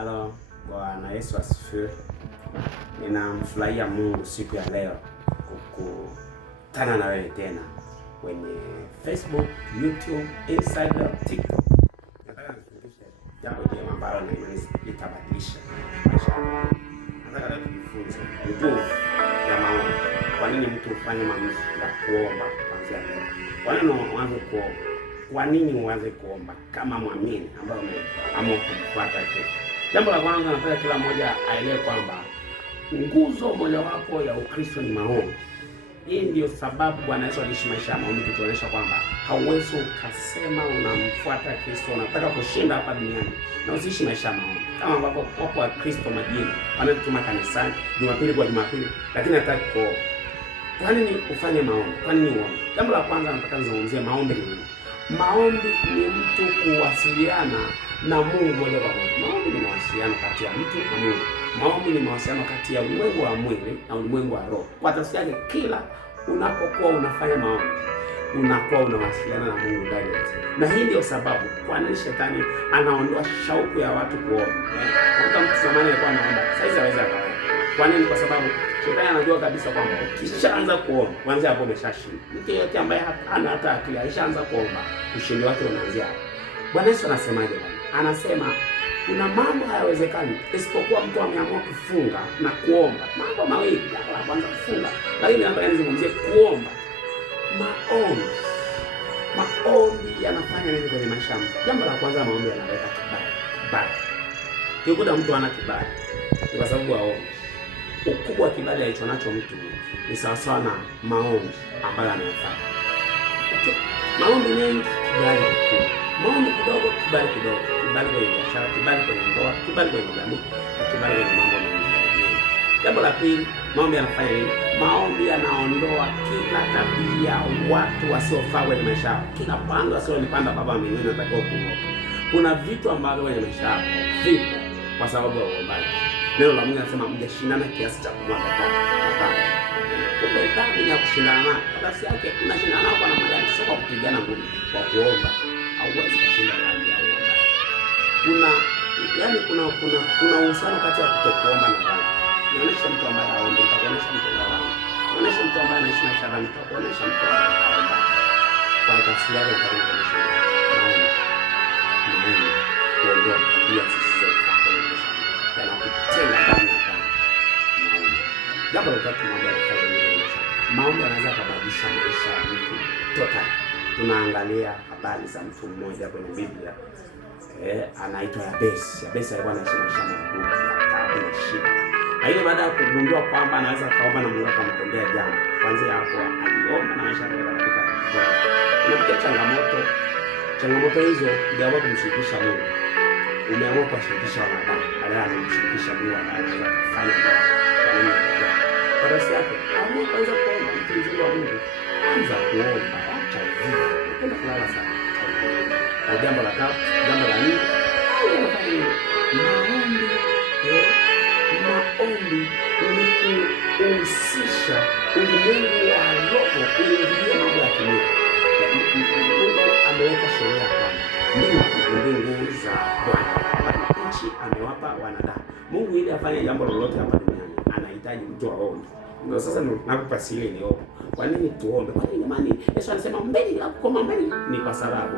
Halo, Bwana Yesu asifiwe. Ninamfurahia Mungu siku ya leo kukutana na wewe tena kwenye Facebook, YouTube, Instagram, TikTok. Nataka nifundishe jambo jema ambalo na imani litabadilisha maisha yako. Nataka tujifunze nguvu ya maombi. Kwa nini mtu ufanye maamuzi ya kuomba kuanzia leo? Kwa nini uanze kuomba? Kwa nini uanze kuomba kama muamini ambaye umeamua kumfuata Kristo? Jambo la kwanza, nataka kila mmoja aelewe kwamba nguzo mojawapo ya Ukristo ni maombi. Hii ndio sababu Bwana Yesu aliishi maisha ya maombi, kutuonyesha kwamba hauwezi ukasema unamfuata Kristo, unataka kushinda hapa duniani na usiishi maisha ya maombi. Kama ambapo wapo Wakristo majini wanatuma kanisani Jumapili kwa Jumapili, lakini hataki kuomba. Kwa nini ufanye maombi? Kwa nini uombe? Jambo la kwanza nataka nizungumzie maombi ni nini. Maombi ni mtu kuwasiliana na Mungu moja kwa moja. Maombi ni mawasiliano kati ya mtu na Mungu. Maombi ni mawasiliano kati ya ulimwengu wa mwili na ulimwengu wa roho. Kwa tafsiri yake, kila unapokuwa unafanya maombi, unakuwa unawasiliana na Mungu direct. Na hii ndio sababu kwa nini shetani anaondoa shauku ya watu kuomba. Kwa mtu zamani alikuwa anaomba, sasa hawezi akaomba. Kwa nini? Kwa sababu shetani anajua kabisa kwamba ukishaanza kuomba, kuanzia hapo umeshashinda. Mtu yeyote ambaye hana hata akili alishaanza kuomba, ushindi wake unaanzia hapo. Bwana Yesu anasemaje bwana? Anasema kuna mambo hayawezekani isipokuwa mtu ameamua kufunga na kuomba. Mambo mawili, jambo la kwanza kufunga, lakini ambaye nizungumzie kuomba. Maombi yanafanya nini kwenye maisha ya mtu? Jambo la kwanza, maombi yanaleta kibali. Ukikuta mtu ana kibali, ni kwa sababu aombe. Ukubwa wa kibali alichonacho mtu ni sawasawa na maombi ambayo anayafanya. Maombi mengi, kibali kikubwa. Maombi kidogo, kibali kidogo. Kibali kwenye biashara, kibali kwenye ndoa, kibali kwenye jamii, na kibali kwenye mambo mengi. Jambo la pili, maombi yanafanya nini? Maombi yanaondoa kila tabia watu wasiofaa kwenye maisha yao. Kila pando wasiolipanda Baba mbinguni natakiwa kuondoka. Kuna vitu ambavyo kwenye maisha yako vipo kwa sababu ya uombaji. Neno la Mungu linasema mjashindana kiasi cha kumwaga damu. Kumbe dhambi ni ya kushindana nayo. Tafsiri yake unashindana nao kwa namna gani? Sio kwa kupigana ngumi, kwa kuomba. Hauwezi kushinda dhambi ya uombaji. Kuna uhusiano kati ya kutokuomba na dhambi. Nionyeshe mtu ambaye haombi, nitakuonyesha mtu ambaye haombi. Nionyeshe mtu ambaye anaishi maisha ya dhambi, nitakuonyesha mtu ambaye haombi. Kwa tafsiri yake nitakuonyesha maombi. Kuondoa tabia zisizofaa kwenye maisha yanakutenga ndani ya dhambi. Maombi. Jambo la tatu, maombi yanafanya nini? Maombi yanaweza kubadilisha maisha ya mtu totally. Tunaangalia habari za mtu mmoja kwenye Biblia. Anaitwa Yabesi. Yabesi alikuwa anaishi maisha magumu ya taabu na shida. Lakini baada ya kugundua kwamba anaweza kaomba na Mungu akamtendea jambo, kuanzia hapo aliomba na maisha yake yakabadilika. Unapitia changamoto hizo, umeamua kumshirikisha Mungu. Umeamua kuwashirikisha wanadamu, badala ya kumshirikisha Mungu anaweza kufanya mambo kwa nini unajua. Kwa tafsiri yake, amua kwanza kuomba, mtu mzuri wa Mungu. Anza kuomba, acha uvivu. Napenda kulala sana. Na jambo la tatu, jambo la nne, maombi ni kuhusisha ulimwengu wa roho kuingilia mambo ya kimwili. Mungu ameweka sheria kwamba mbingu za Bwana, nchi amewapa wanadamu. Mungu ili afanye jambo lolote hapa duniani anahitaji mtu aombe. Ndio sasa nakupa siri iliyopo. Kwa nini tuombe? Kwa nini jamani? Yesu alisema mbele la kukoma mbele, ni kwa sababu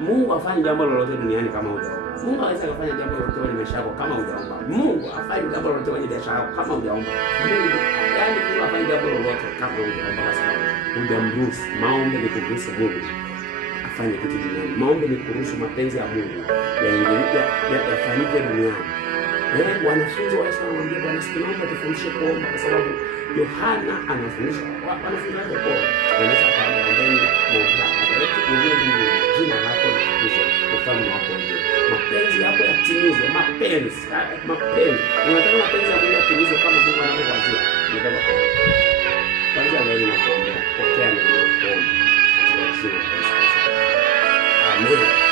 Mungu afanye jambo lolote duniani kama hujaomba. Mungu hawezi kufanya jambo lolote kwenye maisha yako kama hujaomba. Mungu afanye jambo lolote kwenye biashara yako kama hujaomba. Mungu afanye jambo lolote kama hujaomba, kwa sababu hujamruhusu. Maombi ni kuruhusu Mungu afanye kitu duniani. Maombi ni kuruhusu mapenzi ya Mungu yafanyike duniani. Wanafunzi wa Yesu wanamwambia Bwana, tunaomba tufundishe kuomba, kwa sababu Yohana anafundisha wanafunzi wake kuomba. Anaweza kuomba ndani Mungu ataleta ulinzi, jina lako litukuzwe, ufalme wako uje, mapenzi yako yatimizwe. Mapenzi. Unataka mapenzi ya Mungu yatimizwe kama Mungu anavyowazia. Unataka kuomba. Kwanza leo ninakuombea, pokea neno la kuomba katika jina la Yesu. Amen.